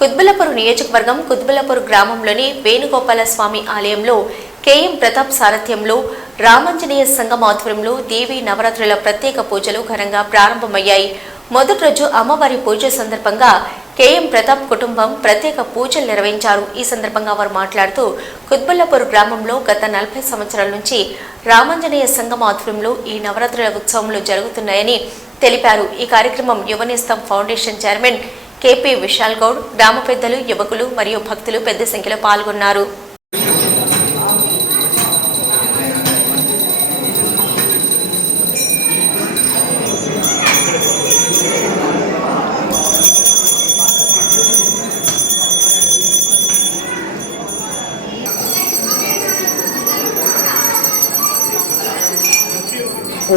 కుత్బుల్లాపూర్ నియోజకవర్గం కుత్బుల్లాపూర్ గ్రామంలోని వేణుగోపాల స్వామి ఆలయంలో కేఎం ప్రతాప్ సారథ్యంలో రామాంజనేయ సంఘం ఆధ్వర్యంలో దేవి నవరాత్రుల ప్రత్యేక పూజలు ఘనంగా ప్రారంభమయ్యాయి. మొదటి రోజు అమ్మవారి పూజ సందర్భంగా కేఎం ప్రతాప్ కుటుంబం ప్రత్యేక పూజలు నిర్వహించారు. ఈ సందర్భంగా వారు మాట్లాడుతూ కుత్బుల్లాపూర్ గ్రామంలో గత 40 సంవత్సరాల నుంచి రామాంజనేయ సంఘం ఆధ్వర్యంలో ఈ నవరాత్రుల ఉత్సవంలో జరుగుతున్నాయని తెలిపారు. ఈ కార్యక్రమం Yuvanestham foundation chairman KP Vishal Goud, గ్రామ పెద్దలు, యువకులు మరియు భక్తులు పెద్ద సంఖ్యలో పాల్గొన్నారు.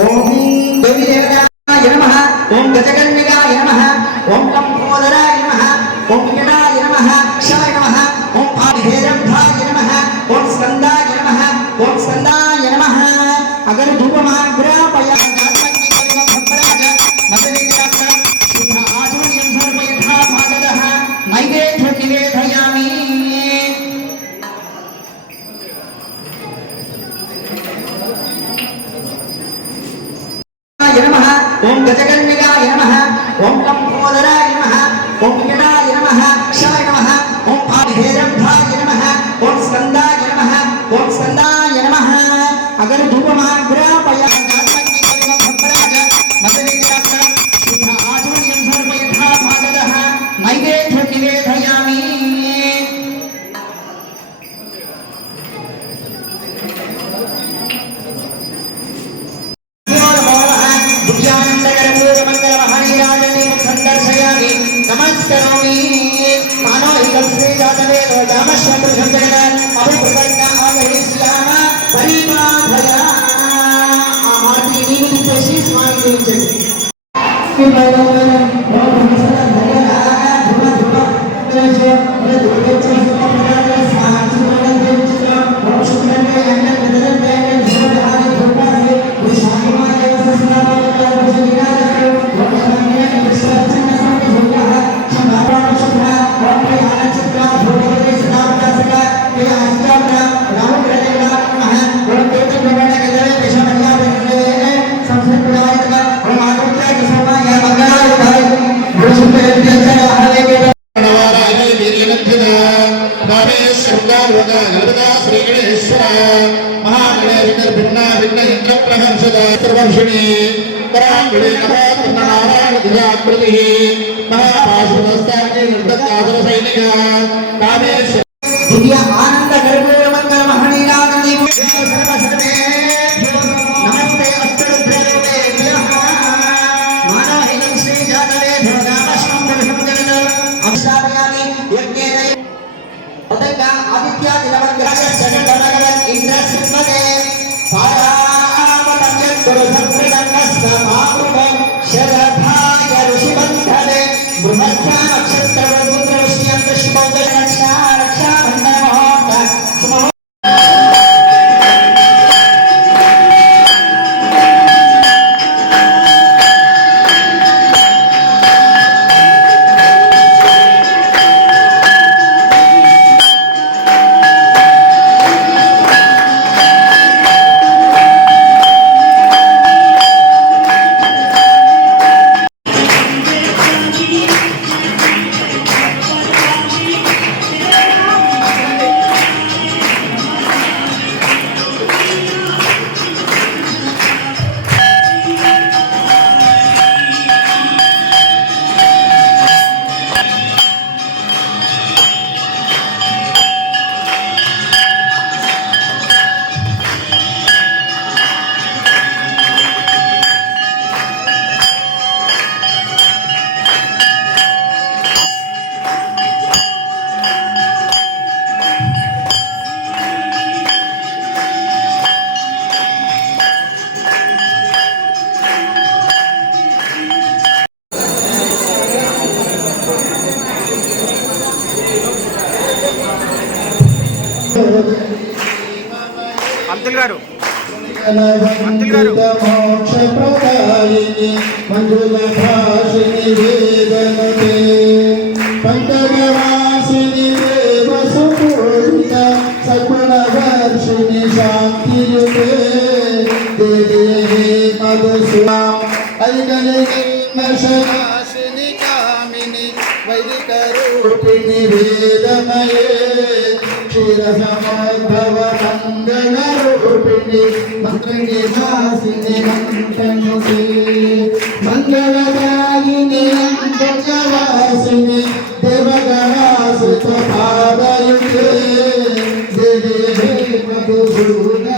ओम देवी देवताय नमः, ओम गजकर्णिकाय नमः, ओम लंबोदराय नमः, ओम यणाय नमः, क्षाय नमः, ओम आदिहेरंधाय नमः, ओम स्कंदाय नमः, ओम स्कंदाय नमः। अगर धूपमाग्रापया नैवेद्यं निवेदयामि। नमः ओम गजकर्णिकाय नमः, ओम लंबोदराय नमः, ओम यणाय नमः, क्षाय नमः, ओम आदिहेरंधाय नमः, ओम स्कंदाय नमः, ओम स्कंदाय नमः। अगर धूपमाग्रापया नैवेद्यं निवेदयामि। नमस्कारामि मानवहितं श्रीजातवेदो जामश्वरं जगत् अभिप्रकटना आगहिष्याम परिमाधया आमार्ति निमित्तशी स्वामीचंడి दिव्य आनंद गर्भूर मंगल महनीराजनी नमस्ते अष्टरुद्रेभ्यः मानवहितं श्रीजातवेदो जामश्वरं जगत् अभिशापयामि यज्ञेन उदगा आदित्यादिनवग्रहाय जगन्नगरं इन्द्रसिंहते पारावतं यत्कुरु संप्रदन्नस्य मातृभं शरभाय ऋषिबन्धने बृहत्सा नक्षत्रवरुद्रविष्यं दशमौदय रक्षा పంతులు గారు మోక్ష ప్రదాయిని మంజుల భాషిని వేదనుతే పంకజమా ఐకనిశనాశిని కామిని వైదిక రూపిణి వేదమయే క్షీరసమోద్భవ మంగళ రూపిణి మంత్రిణి నాశిని మంత్రనుసి మంగళదాయిని అంతర్వాసిని దేవగణాసుత పాదయుతే దేవి మధుసూదనకామిని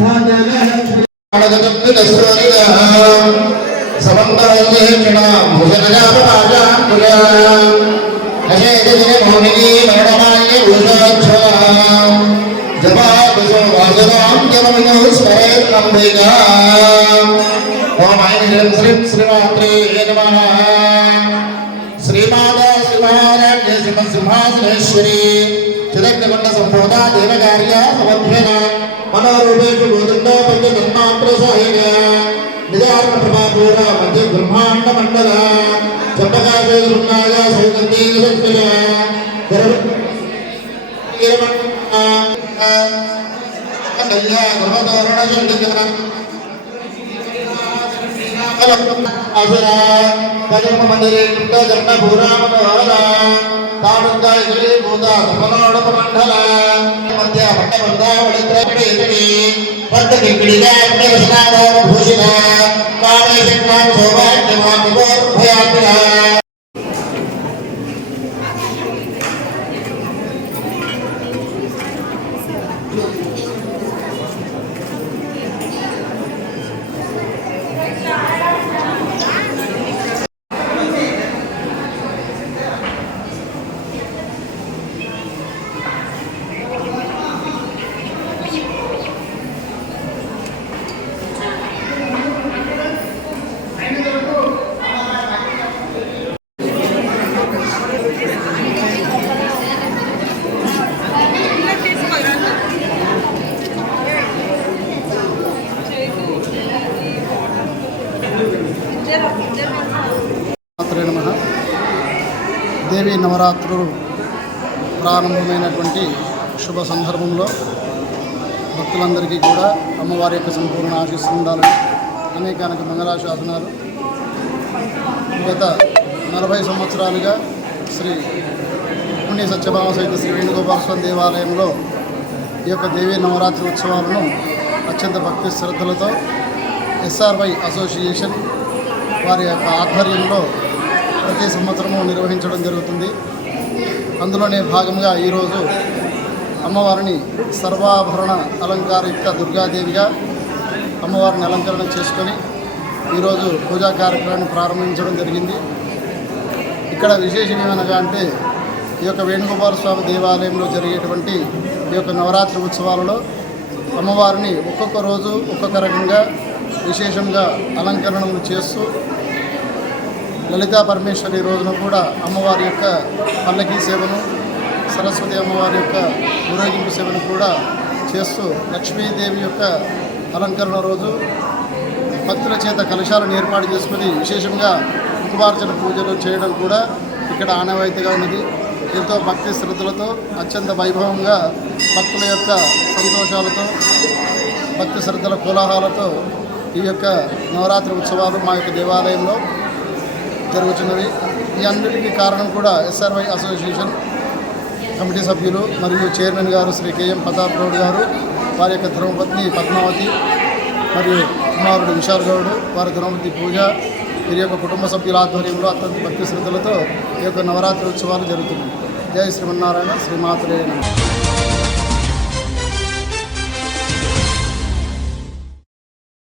ధనలక్ష్మి శ్రీమాతా శ్రీమహారాజ్ఞ సింహాసనేశ్వరి చిదగ్నికొండ సంబోధ దేవకార్య సమభ్యన మనోరూపేషు గోవిందో పంచ జన్మాంతరసహిత నిజాత్మ ప్రభాపూర మధ్య బ్రహ్మాండ మండల చంపకాశేరున్నాయ సౌగంధీర సత్య గర్భతోరణ శంకర కజన్మ మందిరే కృత జన్మ భూరామనోహర తాడుందాయి భూత సమనోడప మండల మధ్య పట్టబంధావళిత్రపడేతడి పద్దకిడిగా ప్రదర్శనాదావ భూషిత కాళేశక్రాం సౌభాగ్యమాత్మోర్భయాత్మన దేవీ నవరాత్రులు ప్రారంభమైనటువంటి శుభ సందర్భంలో భక్తులందరికీ కూడా అమ్మవారి యొక్క సంపూర్ణ ఆశీస్సులు ఉండాలని అనేక మంగళాశాసనాలు. గత 40 సంవత్సరాలుగా శ్రీ పుణ్య సత్యభామ సహిత శ్రీ వేణుగోపాల స్వామి దేవాలయంలో ఈ యొక్క దేవీ నవరాత్రి ఉత్సవాలను అత్యంత భక్తి శ్రద్ధలతో SRY అసోసియేషన్ వారి యొక్క ఆధ్వర్యంలో ప్రతి సంవత్సరము నిర్వహించడం జరుగుతుంది. అందులోనే భాగంగా ఈరోజు అమ్మవారిని సర్వాభరణ అలంకారయుక్త దుర్గాదేవిగా అమ్మవారిని అలంకరణ చేసుకొని ఈరోజు పూజా కార్యక్రమాన్ని ప్రారంభించడం జరిగింది. ఇక్కడ విశేషం ఏమనగా అంటే ఈ యొక్క వేణుగోపాల స్వామి దేవాలయంలో జరిగేటువంటి ఈ యొక్క నవరాత్రి ఉత్సవాలలో అమ్మవారిని ఒక్కొక్క రోజు ఒక్కొక్క రకంగా విశేషంగా అలంకరణలు చేస్తూ లలితా పరమేశ్వరి రోజున కూడా అమ్మవారి యొక్క పల్లకీ సేవను, సరస్వతి అమ్మవారి యొక్క ఊరేగింపు సేవను కూడా చేస్తూ లక్ష్మీదేవి యొక్క అలంకరణ రోజు భక్తుల చేత కలశాలను ఏర్పాటు చేసుకుని విశేషంగా కుంకుమార్చన పూజలు చేయడం కూడా ఇక్కడ ఆనవాయితీగా ఉన్నది. ఎంతో భక్తి శ్రద్ధలతో అత్యంత వైభవంగా భక్తుల యొక్క సంతోషాలతో భక్తి శ్రద్ధల కోలాహాలతో ఈ యొక్క నవరాత్రి ఉత్సవాలు మా యొక్క దేవాలయంలో జరుగుతున్నవి. ఈ అన్నిటికీ కారణం కూడా SRY అసోసియేషన్ కమిటీ సభ్యులు మరియు చైర్మన్ గారు శ్రీ KM ప్రతాప్ గౌడ్ గారు, వారి యొక్క ధర్మపత్ని పద్మావతి మరియు కుమారుడు విశాల్ గౌడ్, వారి ధర్మపతి పూజ, వీరి యొక్క కుటుంబ సభ్యుల ఆధ్వర్యంలో అత్యంత భక్తి శ్రద్ధలతో ఈ యొక్క నవరాత్రి ఉత్సవాలు జరుగుతున్నాయి. జై శ్రీమన్నారాయణ, శ్రీమాతృ.